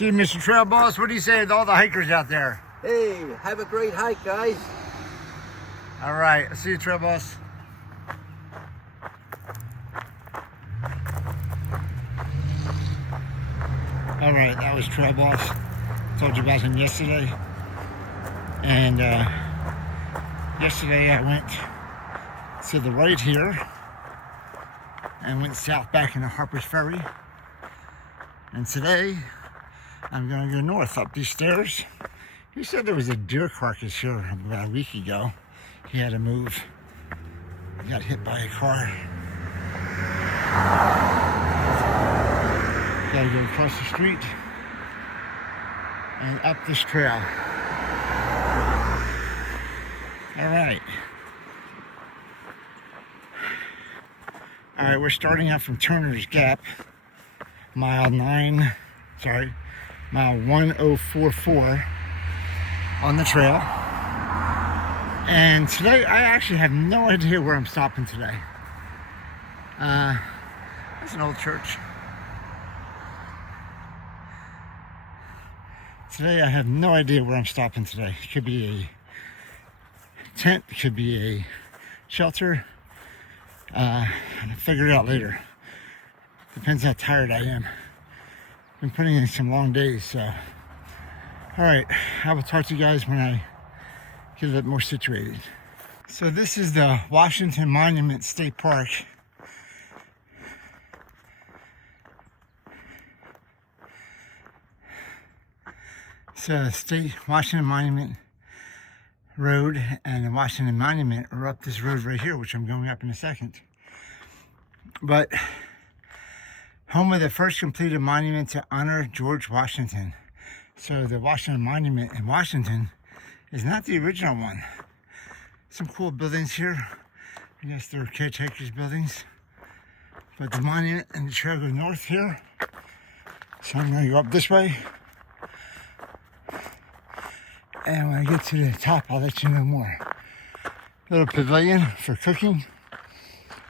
Gee, Mr. Trail Boss, what do you say to all the hikers out there? Hey, have a great hike, guys. All right, I'll see you, Trail Boss. All right, that was Trail Boss. Told you about him yesterday. And yesterday I went to the right here and went south back into Harper's Ferry. And today I'm gonna go north up these stairs. He said there was a deer carcass here about a week ago. He had to move. He got hit by a car. Gotta go across the street and up this trail. All right. All right, we're starting out from Turner's Gap, mile 1044 on the trail. And today, I actually have no idea where I'm stopping today. It's an old church. Today, I have no idea where I'm stopping today. It could be a tent, it could be a shelter. I'll figure it out later. Depends how tired I am. Been putting in some long days, so. All right, I will talk to you guys when I get a bit more situated. So this is the Washington Monument State Park. So the Washington Monument Road and the Washington Monument are up this road right here, which I'm going up in a second. But home of the first completed monument to honor George Washington. So the Washington Monument in Washington is not the original one. Some cool buildings here. I guess they're caretakers buildings. But the monument and the trail go north here. So I'm gonna go up this way. And when I get to the top, I'll let you know more. Little pavilion for cooking.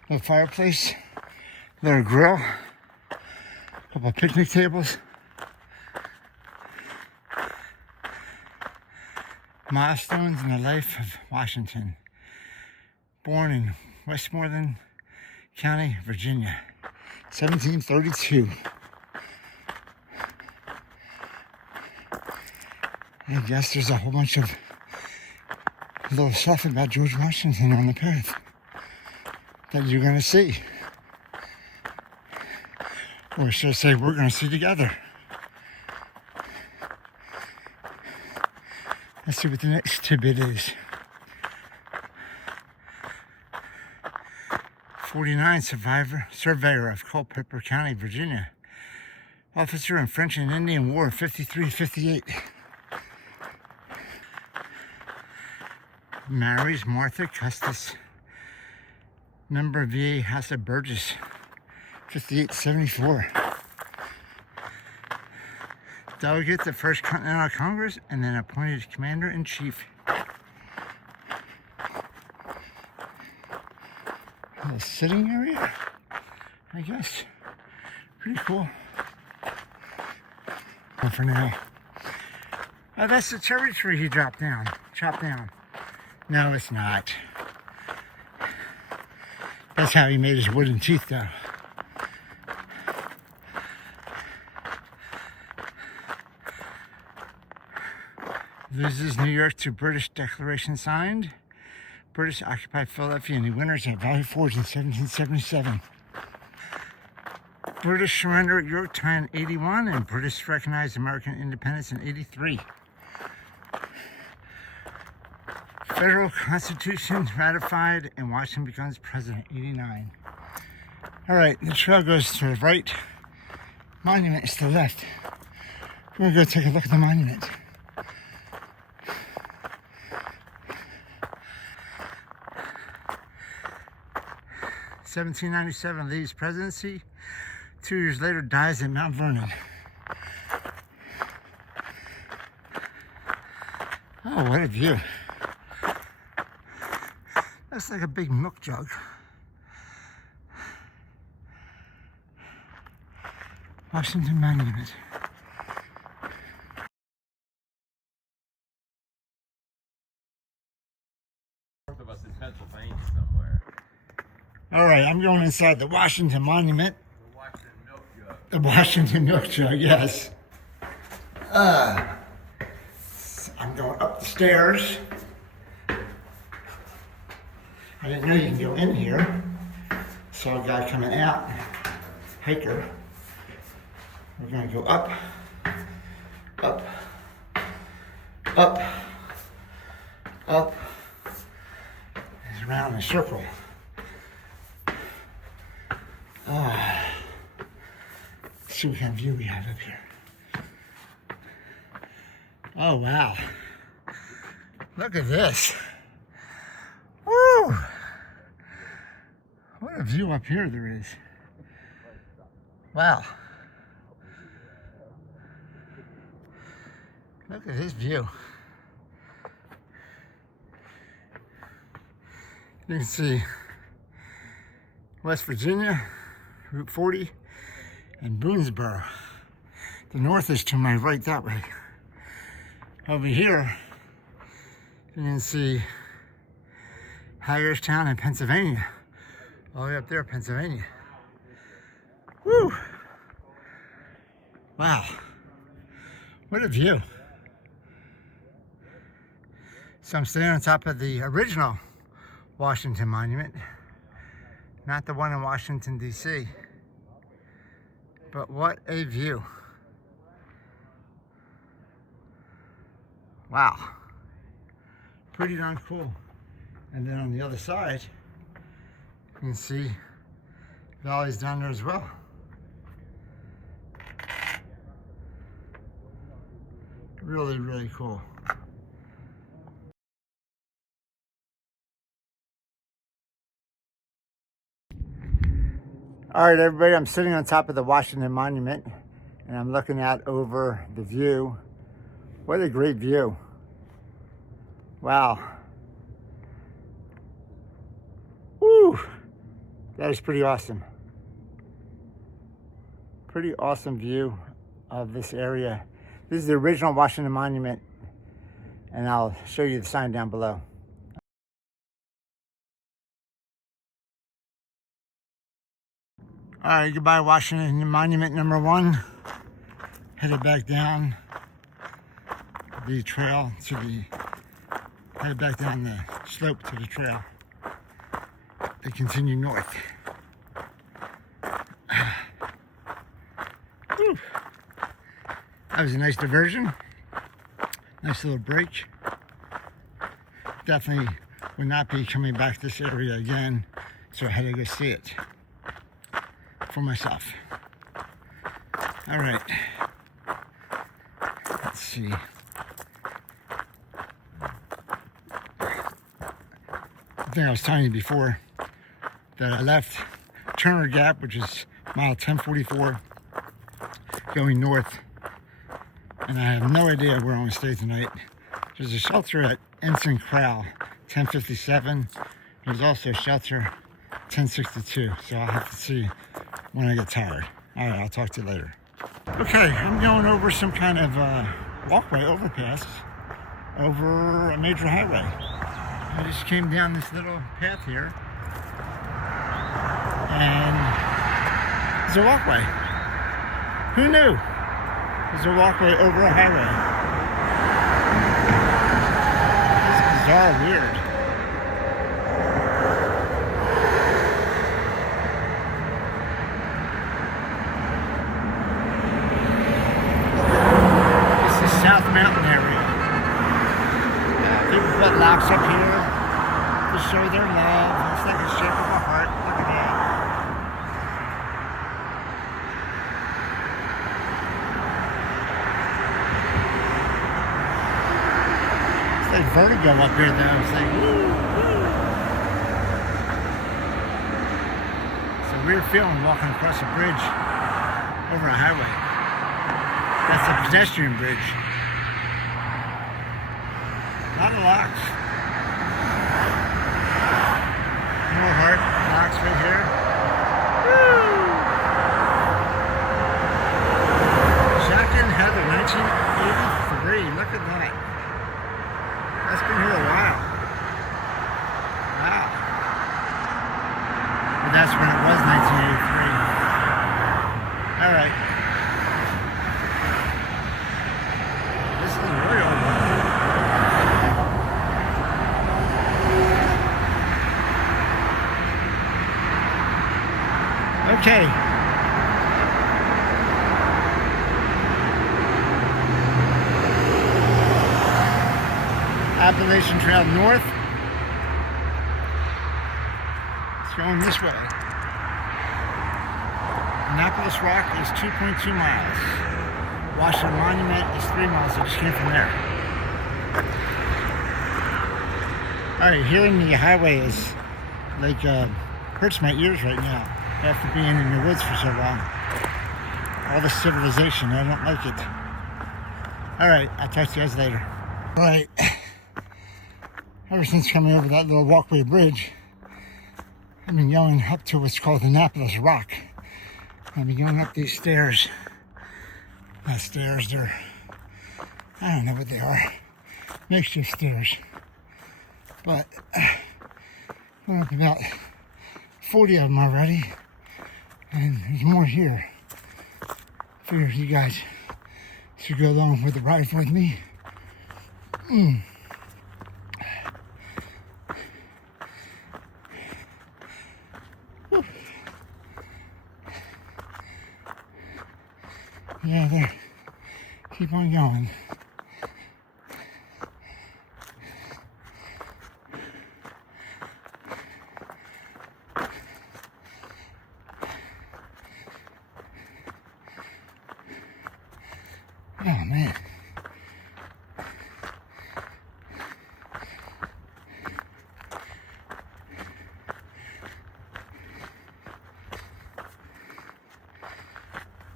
Little fireplace. Little grill. Couple picnic tables. Milestones in the life of Washington. Born in Westmoreland County, Virginia, 1732. I guess there's a whole bunch of little stuff about George Washington on the path that you're going to see. Or should I say we're going to see together. Let's see what the next tidbit is. 49 surveyor of Culpeper County, Virginia. Officer in French and Indian War, 53-58. Marries Martha Custis. Member of VA House of Burgess, 58-74. Delegate to First Continental Congress and then appointed Commander-in-Chief. A little sitting area, I guess. Pretty cool. And for now. Oh, that's the cherry tree he chopped down. No, it's not. That's how he made his wooden teeth, though. Loses New York to British Declaration signed. British occupied Philadelphia and the winners at Valley Forge in 1777. British surrender at Yorktown in 81 and British recognized American independence in 83. Federal Constitution ratified and Washington becomes president, 89. All right, the trail goes to the right. Monument is to the left. We're gonna go take a look at the monument. (1797) leaves presidency. 2 years later, dies at Mount Vernon. Oh, what a view. That's like a big milk jug. Washington Monument. I'm going inside the Washington Monument. The Washington Milk Jug, yes. I'm going up the stairs. I didn't know you can go in here. Saw a guy coming out, hiker. We're gonna go up, up, up, up. It's around in a circle. Let's see what kind of view we have up here. Oh wow. Look at this. Woo! What a view up here there is. Wow. Look at this view. You can see West Virginia, Route 40, and Boonesboro. The north is to my right that way. Over here, you can see Hagerstown in Pennsylvania. All the way up there, Pennsylvania. Woo! Wow. What a view. So I'm standing on top of the original Washington Monument. Not the one in Washington, D.C. But what a view. Wow. Pretty darn cool. And then on the other side, you can see valleys down there as well. Really, really cool. All right, everybody, I'm sitting on top of the Washington Monument and I'm looking out over the view. What a great view. Wow. Woo! That is pretty awesome. Pretty awesome view of this area. This is the original Washington Monument, and I'll show you the sign down below. All right, goodbye Washington Monument number 1. Headed back down the trail to the, headed back down the slope to the trail. They continue north. Whew. That was a nice diversion. Nice little break. Definitely would not be coming back to this area again, so I had to go see it for myself. All right. Let's see. I think I was telling you before that I left Turner Gap, which is mile 1044, going north, and I have no idea where I'm going to stay tonight. There's a shelter at Ensign Corral, 1057. There's also a shelter 1062, so I'll have to see when I get tired. All right, I'll talk to you later. Okay, I'm going over some kind of walkway overpass over a major highway. I just came down this little path here, and there's a walkway. Who knew? There's a walkway over a highway. It's bizarre, weird. This is South Mountain area. People put locks up here to show their love. It's like a shape of a heart. Look at that. It's like vertigo up here though. It's like woo, woo. It's a weird feeling walking across a bridge over a highway. That's a pedestrian bridge. A lot of locks. More heart locks right here. Woo! Shotgun Heather, 1983. Look at that. That's been here a while. Wow. But that's when it Appalachian Trail north. It's going this way. Annapolis Rock is 2.2 miles. Washington Monument is 3 miles. I just came from there. Alright, hearing the highway is like hurts my ears right now after being in the woods for so long. All the civilization, I don't like it. Alright, I'll talk to you guys later. Alright, ever since coming over that little walkway bridge, I've been going up to what's called Annapolis Rock. I've been going up these stairs. Not stairs, they're, I don't know what they are. Makeshift stairs. But going up about 40 of them already. And there's more here. Figured you guys should go along with the ride with me. Yeah, there. Keep on going. Oh man.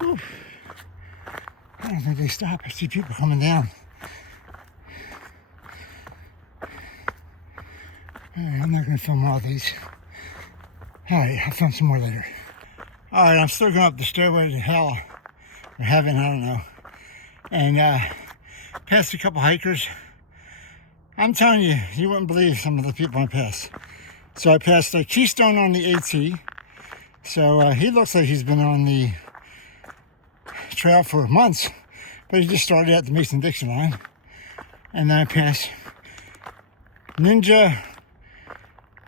Whew. I don't think they stop. I see people coming down. Alright, I'm not going to film all these. Alright, I'll film some more later. Alright, I'm still going up the stairway to hell. Or heaven, I don't know. And passed a couple hikers. I'm telling you, you wouldn't believe some of the people I passed. So I passed a Keystone on the AT. So he looks like he's been on the trail for months, but he just started at the Mason-Dixon line. And then I passed Ninja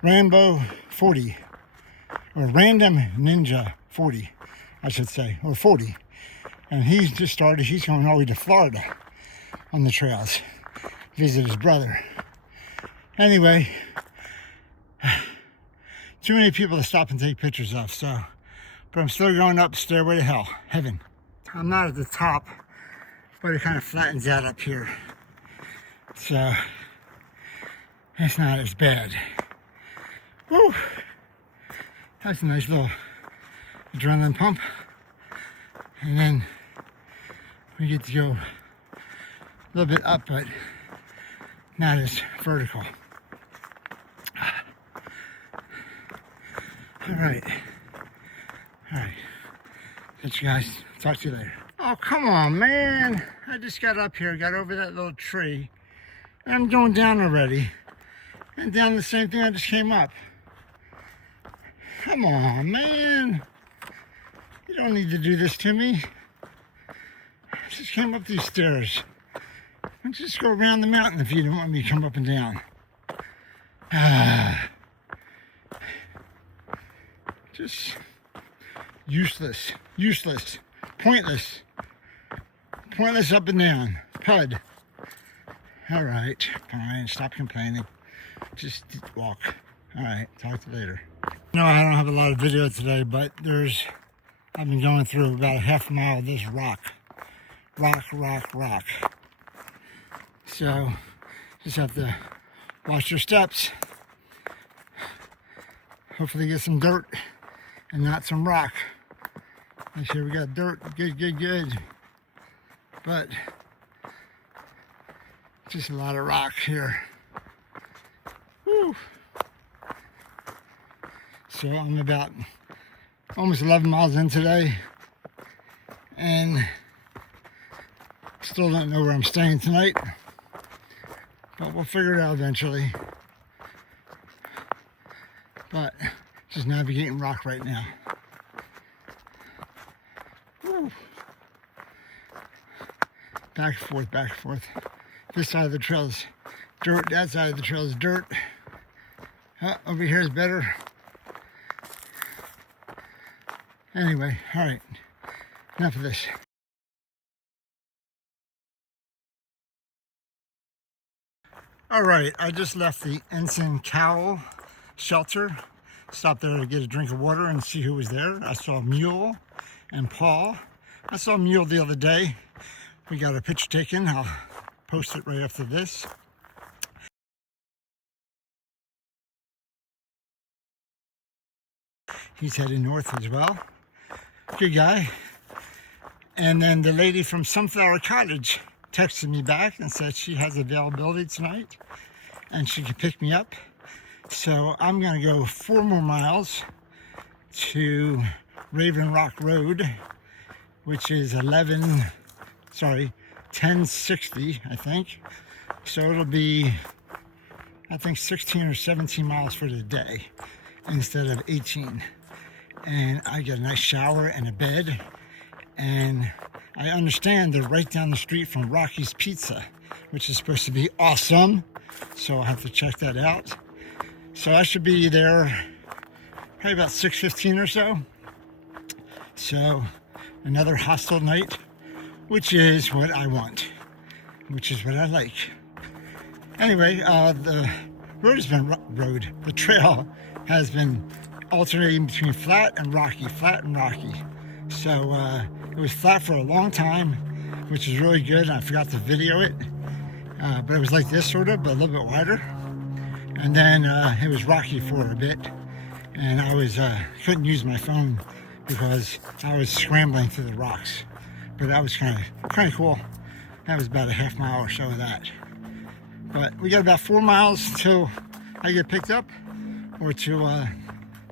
Rambo 40, or Random Ninja 40, I should say, or 40. And he's just started, he's going all the way to Florida on the trails, visit his brother. Anyway, too many people to stop and take pictures of, so, but I'm still going up Stairway to Hell, heaven. I'm not at the top, but it kind of flattens out up here. So, it's not as bad. Woo! That's a nice little adrenaline pump. And then we get to go a little bit up, but not as vertical. Alright. Alright. Thanks, you guys. Talk to you later. Oh, come on, man. I just got up here, got over that little tree. And I'm going down already. And down the same thing I just came up. Come on, man. You don't need to do this to me. I just came up these stairs. And just go around the mountain if you don't want me to come up and down. Just useless, pointless up and down, pud. All right, fine, stop complaining. Just walk. All right, talk to you later. No, I don't have a lot of video today, but I've been going through about a half mile of this rock. So, just have to watch your steps. Hopefully get some dirt and not some rock. Make sure we got dirt, good. But, just a lot of rock here. Woo. So I'm about almost 11 miles in today, and still don't know where I'm staying tonight, but we'll figure it out eventually. But just navigating rock right now. Woo. Back and forth. This side of the trail is dirt, that side of the trail is dirt. Over here is better. Anyway, all right, enough of this. All right, I just left the Ensign Cowl shelter. Stopped there to get a drink of water and see who was there. I saw Mule and Paul. I saw Mule the other day. We got a picture taken. I'll post it right after this. He's heading north as well. Good guy. And then the lady from Sunflower Cottage texted me back and said she has availability tonight and she can pick me up. So I'm gonna go 4 more miles to Raven Rock Road, which is 1060, I think. So it'll be, I think 16 or 17 miles for the day instead of 18. And I get a nice shower and a bed. And I understand they're right down the street from Rocky's Pizza, which is supposed to be awesome. So I'll have to check that out. So I should be there probably about 6:15 or so. So another hostel night, which is what I want, which is what I like. Anyway, the trail has been alternating between flat and rocky. So it was flat for a long time, which is really good. I forgot to video it, but it was like this sort of, but a little bit wider. And then it was rocky for a bit, and I was couldn't use my phone because I was scrambling through the rocks. But that was kind of cool. That was about a half mile or so of that. But we got about 4 miles till I get picked up, or to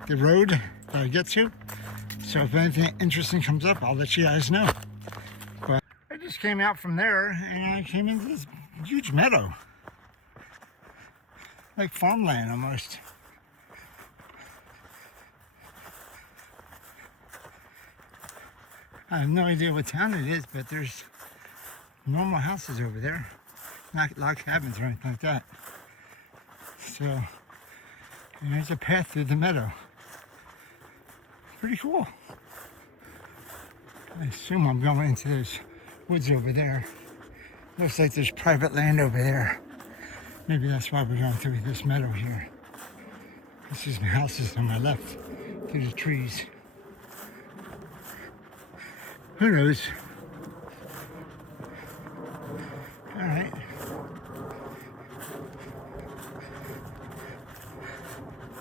the road that I get to. So if anything interesting comes up, I'll let you guys know. But I just came out from there and I came into this huge meadow. Like farmland almost. I have no idea what town it is, but there's normal houses over there. Not log cabins or anything like that. So, and there's a path through the meadow. Pretty cool. I assume I'm going into those woods over there. Looks like there's private land over there. Maybe that's why we're going through this meadow here. This is my houses on my left, through the trees. Who knows? All right.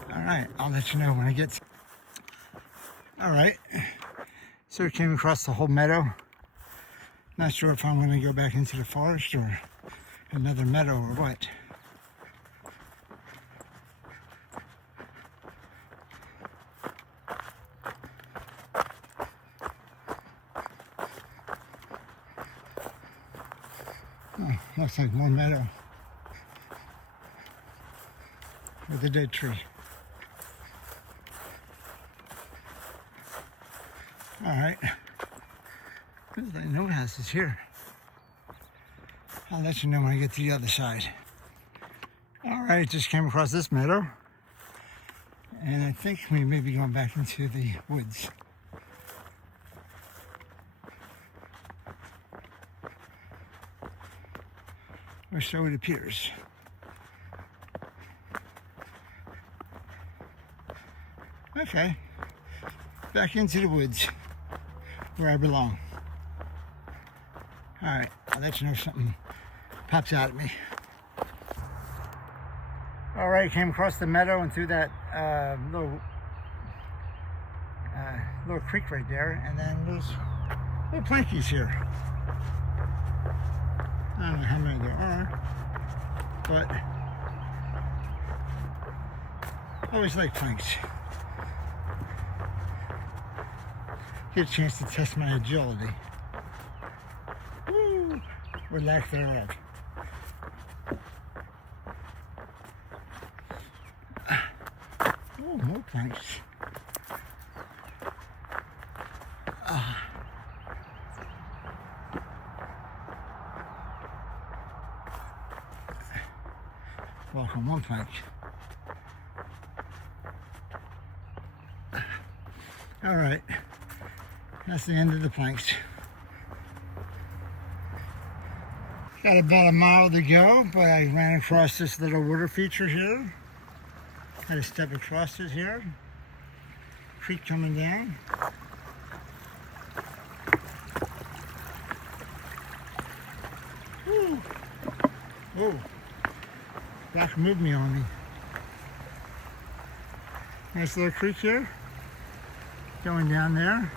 All right, I'll let you know when I get to... All right, so we came across the whole meadow. Not sure if I'm going to go back into the forest or another meadow or what. Oh, looks like one meadow with a dead tree. All right, there's like no houses here. I'll let you know when I get to the other side. All right, just came across this meadow, and I think we may be going back into the woods. Or so it appears. Okay, back into the woods where I belong. All right, I'll let you know if something pops out at me. All right, came across the meadow and through that little creek right there, and then there's little plankies here. I don't know how many there are, but I always like planks. Get a chance to test my agility. Woo! Or lack thereof. Oh, more planks. Walk on one plank. All right, that's the end of the planks. Got about a mile to go, but I ran across this little water feature here. Had to step across it here. Creek coming down. Woo. Whoa. Rock moved me on me. Nice little creek here. Going down there.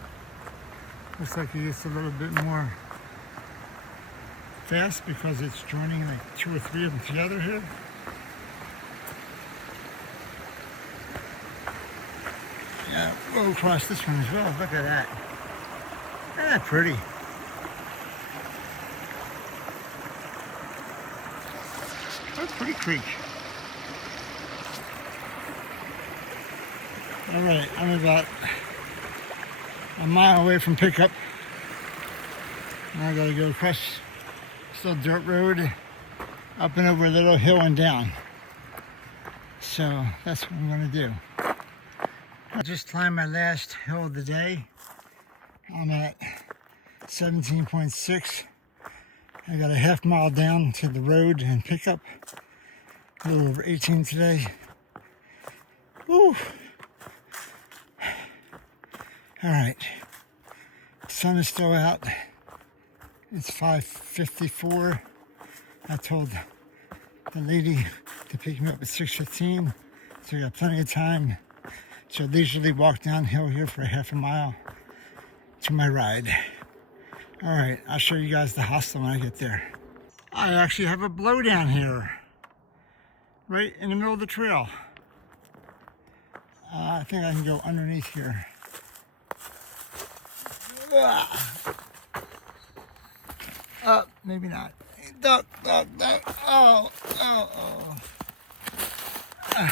Looks like it gets a little bit more fast because it's joining like 2 or 3 of them together here. Yeah, we'll cross this one as well. Look at that. Isn't that pretty? What a pretty creek. All right, I'm about a mile away from pickup. Now I gotta go across this little dirt road up and over a little hill and down. So that's what I'm gonna do. I just climbed my last hill of the day. I'm at 17.6. I got a half mile down to the road and pickup. A little over 18 today. Woo! All right, sun is still out. It's 5:54. I told the lady to pick me up at 6:15, so I got plenty of time to leisurely walk downhill here for a half a mile to my ride. All right, I'll show you guys the hostel when I get there. I actually have a blowdown here, right in the middle of the trail. I think I can go underneath here. Maybe not. Duck, duck, duck. Oh, oh, oh.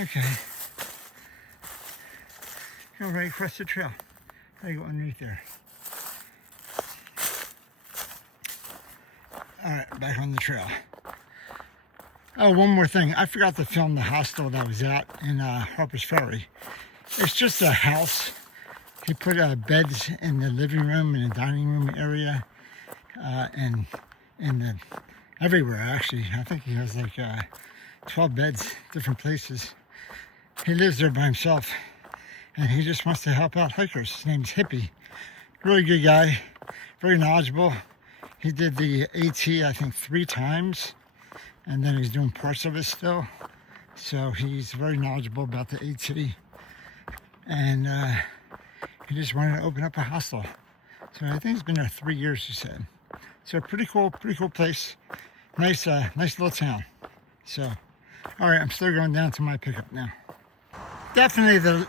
Okay. Go right across the trail. I go underneath there. All right, back on the trail. Oh, one more thing. I forgot to film the hostel that I was at in Harper's Ferry. It's just a house. He put beds in the living room and the dining room area, and in the everywhere actually. I think he has like 12 beds, different places. He lives there by himself, and he just wants to help out hikers. His name's Hippie. Really good guy, very knowledgeable. He did the AT I think 3 times, and then he's doing parts of it still. So he's very knowledgeable about the AT, and he just wanted to open up a hostel. So I think he's been there 3 years, he said. So pretty cool place. Nice little town. So, all right, I'm still going down to my pickup now. Definitely the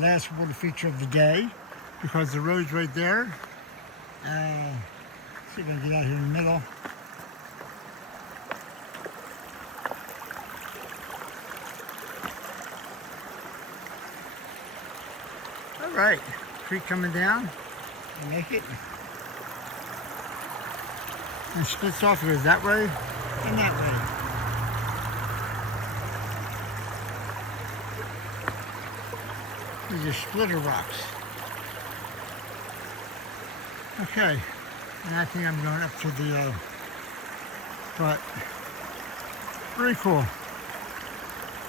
last water feature of the day, because the road's right there. See if I can get out here in the middle. All right, creek coming down. I make it. And splits off. It goes that way and that way. These are splitter rocks. Okay, and I think I'm going up to the, but very cool.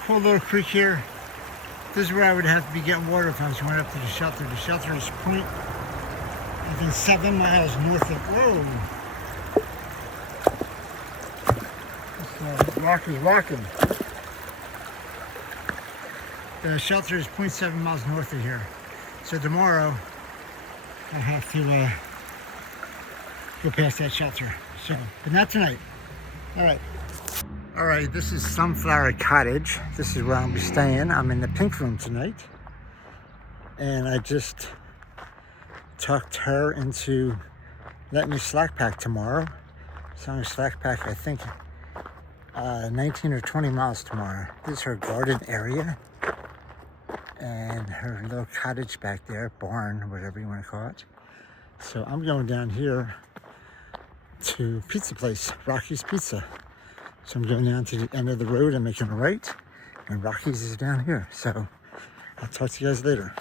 Cool little creek here. This is where I would have to be getting water if I was going up to the shelter. The shelter is I think 7 miles north of, whoa. This rock is rocking. The shelter is 0.7 miles north of here. So tomorrow, I have to go past that shelter. So, but not tonight. All right. All right, this is Sunflower Cottage. This is where I'll be staying. I'm in the pink room tonight. And I just talked her into letting me Slackpack tomorrow. So I'm going to Slackpack, I think, 19 or 20 miles tomorrow. This is her garden area. And her little cottage back there, barn, whatever you want to call it. So I'm going down here to pizza place, Rocky's Pizza. So I'm going down to the end of the road and making a right, and Rocky's is down here. So I'll talk to you guys later.